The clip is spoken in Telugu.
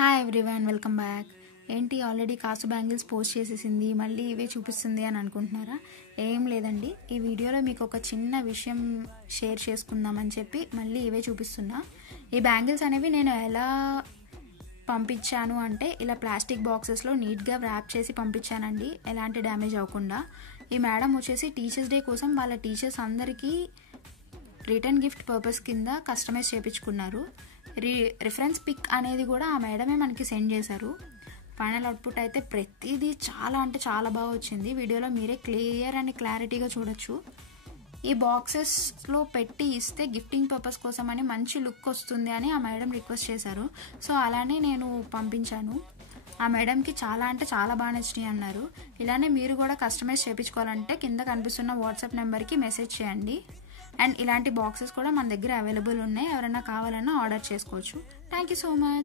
Hi everyone, welcome back. ఏంటి ఆల్రెడీ కాసు బ్యాంగిల్స్ పోస్ట్ చేసేసింది, మళ్ళీ ఇవే చూపిస్తుంది అని అనుకుంటున్నారా? ఏం లేదండి, ఈ వీడియోలో మీకు ఒక చిన్న విషయం షేర్ చేసుకుందామని చెప్పి మళ్ళీ ఇవే చూపిస్తున్నా. ఈ బ్యాంగిల్స్ అనేవి నేను ఎలా పంపించాను అంటే ఇలా ప్లాస్టిక్ బాక్సెస్లో నీట్గా ర్యాప్ చేసి పంపించానండి, ఎలాంటి డ్యామేజ్ అవ్వకుండా. ఈ మేడం వచ్చేసి టీచర్స్ డే కోసం వాళ్ళ టీచర్స్ అందరికీ రిటర్న్ గిఫ్ట్ పర్పస్ కింద కస్టమైజ్ చేయించుకున్నారు. రిఫరెన్స్ పిక్ అనేది కూడా ఆ మేడమే మనకి సెండ్ చేశారు. ఫైనల్ అవుట్పుట్ అయితే ప్రతిదీ చాలా అంటే చాలా బాగా వచ్చింది. వీడియోలో మీరే క్లియర్ అండ్ క్లారిటీగా చూడొచ్చు. ఈ బాక్సెస్లో పెట్టి ఇస్తే గిఫ్టింగ్ పర్పస్ కోసం అని మంచి లుక్ వస్తుంది అని ఆ మేడం రిక్వెస్ట్ చేశారు. సో అలానే నేను పంపించాను. ఆ మేడంకి చాలా అంటే చాలా బాగా నచ్చినాయి అన్నారు. ఇలానే మీరు కూడా కస్టమైజ్ చేయించుకోవాలంటే కింద కనిపిస్తున్న వాట్సాప్ నెంబర్కి మెసేజ్ చేయండి. అండ్ ఇలాంటి బాక్సెస్ కూడా మన దగ్గర అవైలబుల్ ఉన్నాయి, ఎవరైనా కావాలన్నా ఆర్డర్ చేసుకోవచ్చు. Thank you so much.